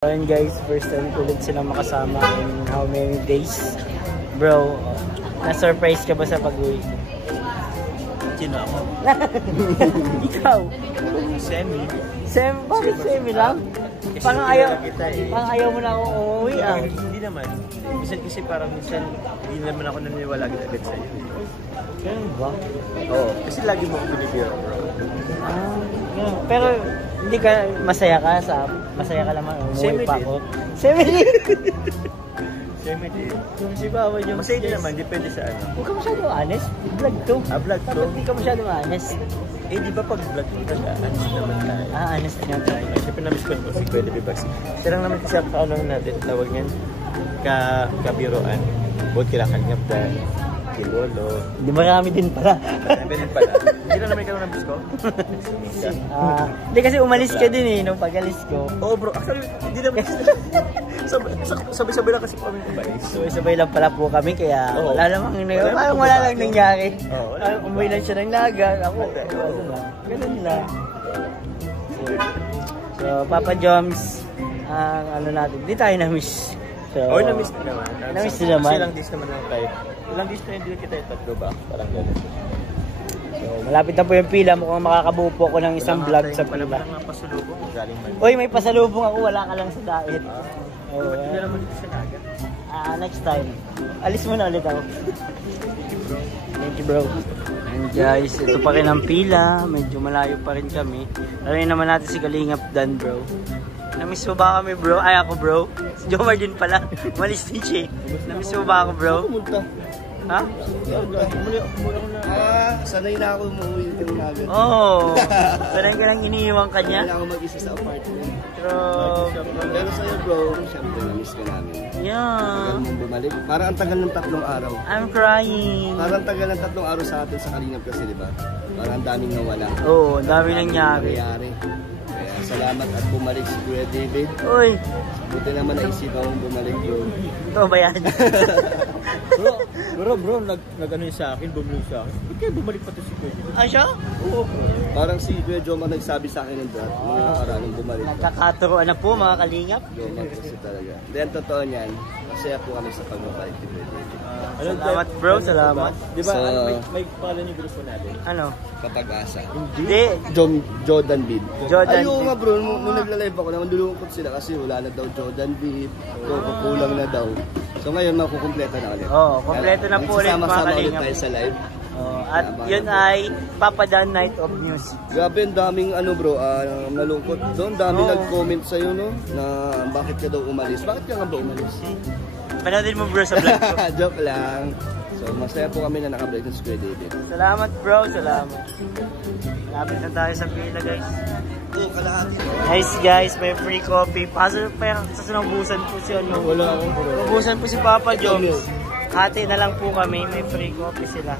Ayun guys, first time ulit silang makasama in how many days? Bro, na-surprise ka ba sa pag-uwi? Sino ako? Ikaw? Semi. Bakit semi lang? Parang ayaw mo na akong umuwi ah. Hindi naman. Kasi parang minsan hindi naman ako naniniwala agad sa'yo. Ganun ba? Oo. Kasi lagi mo ako binibiro, bro. Pero hindi ka masaya ka naman umuwi pa ako. Semi din. Si Baba yung masaya din naman, depende sa ano. Huwag ka masyado honest. Vlog to. Vlog to? Hindi ka masyado honest. Di ba pag vlog to talaga, honest naman tayo. Honest nga tayo. Siyempre na-miss ko si Kuya Dibibags. Siya lang naman kasi ako natin, tawag niyan, kabiroan. Bukod kilakanyap dahil kilolo. Hindi marami din pala. Marami din pala. Hindi lang naman ikaw na-miss ko. Hindi kasi umalis ka din eh, nung pag-alis ko. Oo bro, actually, hindi naman sabay-sabay lang kasi kami umalis. So, sabay lang pala po kami, kaya wala lang nangyari. Umuwi lang siya ng lagar. Ako, ganun lang. So, Papa Joms, ano natin, di tayo na-miss. So, na-miss na naman. Na-miss na naman. Kasi ilang days naman lang tayo. Ilang days na hindi kita yung tatlo ba? Parang gano'n. So, malapit na po yung pila. Mukhang makakabuo po ako ng isang vlog sa pila. Wala nga pasalubong. Galing man. Uy, may pasalubong ako. Wala ka lang sa diet. Hindi naman sa naga. Next time. Alis mo na ulit ako. Thank you, bro. And guys, ito pa rin ang pila. Medyo malayo pa rin kami. Laloy naman natin si Kalingap Dan, bro. Namiss mo ba kami, bro? Ay, ako, bro. Si Jomar din pala. Malis din siya. Namiss mo ba ako, bro? Ha? Sanay na ako umuwi yung nagat. Oo. Sanay ka lang iniiwan ka niya. Sanay ako mag-isa sa apartment. Pero sa'yo bro, syempre na-miss ka namin. Yeah. Tagal mong bumalik. Parang ang tagal ng 3 araw. I'm crying. Parang tagal ng 3 araw sa atin sa Kalingap kasi, di ba? Parang ang daming nawala. Oo, ang daming nangyari. Kaya salamat at bumalik si Kuya David. Uy. Buti naman naisipan mong bumalik bro. Ito ba yan? Bro, nag-ano yun sa akin, bumalik sa akin. Ba't kaya bumalik pa to si Kuya? Siya? Oo bro. Parang si Kuya Jomar nagsabi sa akin ng dad. Nung nakaraan nung bumalik. Nagkakaturoan na po mga Kalingap. Jomar kasi talaga. Then totoo niyan, masaya po kami sa pagbabalik ni Kuya David. Salamat bro, salamat. Di ba, may pangalan yung grupo natin? Ano? Kapag-asa. Hindi. Jordan Beat. Jordan Ayun Beat. nga bro, nung nagla-live ako, nalulungkot sila kasi wala na daw Jordan Beat. Kukulang na daw. So ngayon, makukumpleto na ulit. Oo, kompleto na po ulit mga Magsasama-sama ulit Kalingap. tayo sa live. At yun ay Papa Dan Night of News. Grabe, ang daming ano bro, nalungkot doon. Dami nag-comment sa'yo no, na bakit ka daw umalis. Bakit ka nga ba umalis? Panoodin mo bro sa vlog ko. Joke lang. So masaya po kami na naka-vlog ng Square David. Salamat bro, salamat. Lapit na tayo sa pila guys. Kalahati. Nice guys, may free coffee. Pasok pa sa sinubusan po si ano. Wala akong bro. Ubusan po si Papa Joms. Hati na lang po kami, may free coffee sila.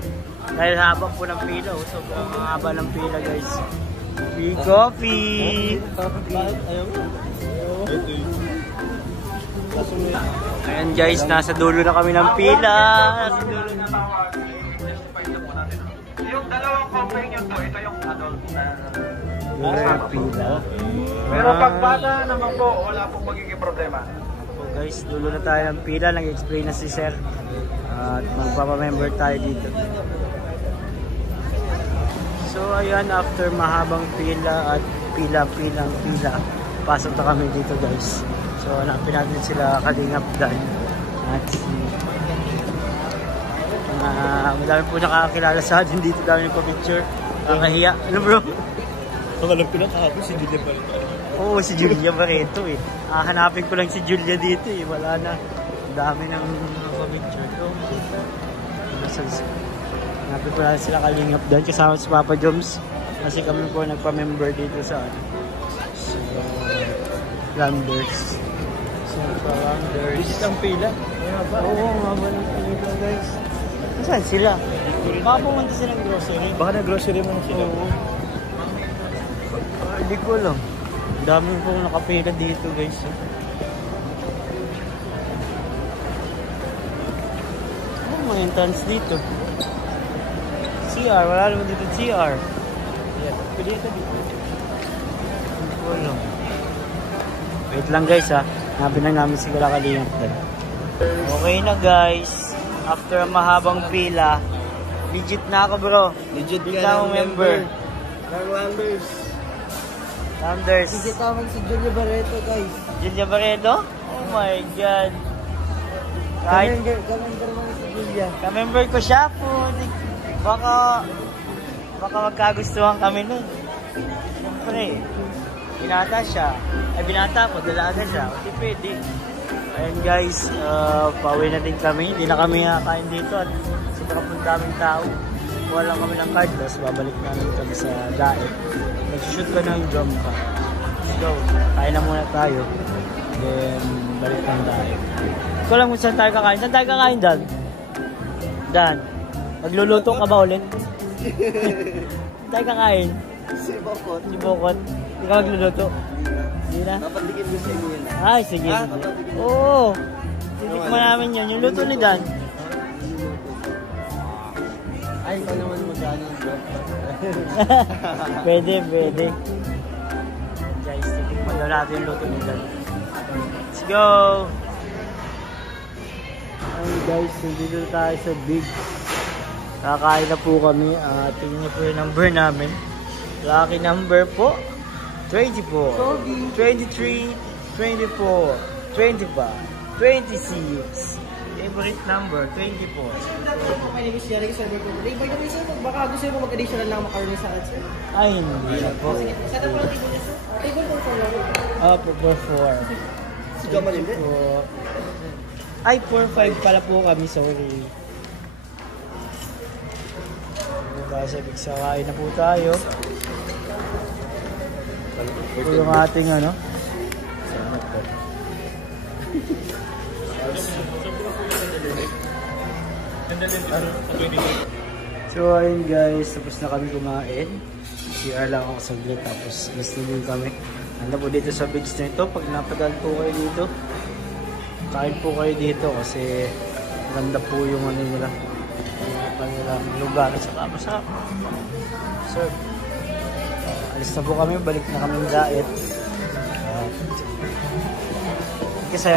Dahil habang po ng pila, sobrang haba ng pila guys. Free coffee! Ayan guys, nasa dulo na kami ng pila. Nasa dulo na. Yung dalawang coffee nyo to, ito yung adult na Pila. pero pag bata naman po, wala pong magiging problema. So guys, dulo na tayo ng pila. Nag-explain na si Sir. At magpapamember tayo dito. So ayan, after mahabang pila at pila, pasok na kami dito guys. So hanapin natin sila Kalingap Dan at si madami po nakakakilala sa atin dito, dami ng picture. Nakahiya. Ano bro? Ang alam ko lang kahapon si Julia Barreto. Oo, si Julia Barreto eh. Hanapin ko lang si Julia dito eh. Wala na. Dami ng picture ko. Hanapin ko lang sila Kalingap Dan kasama si Papa Joms. Kasi kami po nagpa-member dito sa Landers. Visit ang pila. Oo, maba ng pila guys. Saan sila? Baka pumunta silang grocery. Baka na-grocery mo na sila. Oo. Hindi ko alam. Dami pong nakapila dito guys. Oh, may entrance dito. CR, wala naman dito CR. Pwede ito dito. Hindi ko alam. Wait lang guys ha. Hanapin lang namin si Kalingap Dan. Okay na guys. After mahabang pila, legit na ako bro. Legit Hindi ka na ako ng member. Ng Landers. Landers. Legit tawag si Julia Barreto, guys. Julia Barreto? Oh my god. Kahit Kamember mo si Julia. ka-member ko siya po. Baka magkagustuhan kami nun. Siyempre, binata siya. Ay binata ko, dalaga siya. Hindi pwede. Ayan guys, pauwi na din kami. Hindi na kami kain dito at sobrang daming tao. Kuha lang kami ng card, tapos babalik namin kami sa daet. Nag-shoot ka ng drum pa. Let's go. Kain na muna tayo. Then, balik ng daet. Ikaw lang kung saan tayo kakain. Saan tayo kakain, Dan? Dan, magluluto ka ba ulit? Saan tayo kakain? Si Bokot. Si Bokot. Hindi ka magluluto? Hindi na? Dapat dikit mo sa inyo yun. Ay, sige. Oo. Titikman namin yun. Yung luto ni Dan. Ay, ikaw naman magkano ang drop. Pwede. Guys, titikman daw natin yung luto ni Dan. Let's go! Ay guys, nandito tayo sa Big. Kakain na po kami. Tingnan niyo po yung number namin. Lucky number po. 24, 23, 24, 25, 26. Favorite number, 24. My name is Jerry, sir. By the way, sir, baka gusto mo mag-additional lang macaroni salad, sir. Ay, hindi na po. Set up po ang table niya, sir. Table po for lang. Po, for 4. Si Jamal hindi? Ay, 4-5 pala po kami, sorry. Kasi kain na po tayo. Ito yung ating ano. So ayun guys, tapos na kami kumain. CR lang ako saglit tapos gusto din kami. Ano po dito sa beach na ito, pag napadaan po kayo dito, kain po kayo dito kasi ganda po yung ano nila. Yung lugar sa masarap. So, alis na po kami, balik na kami ng diet. Kasi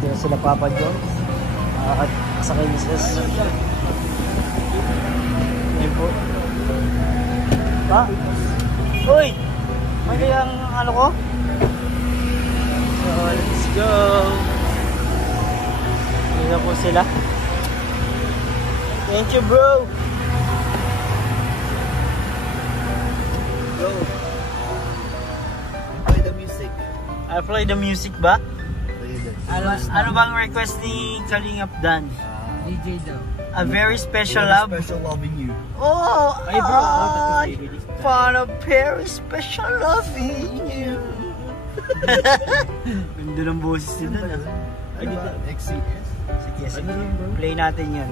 dito sila Papa Jones at sakay ni Sis. Ayun po. Pa? Uy! May kayang ano ko? So, let's go! Dito po sila. Thank you, bro! Bro, play the music. I play the music ba? Play the Ano bang request ni Kalingap Dan? DJ daw. A very special love. Special loving you. Oh, Ay, bro. I found a very special love in you. Ganda ng boses nila. Ano ba? XCS? Sige, play natin yan.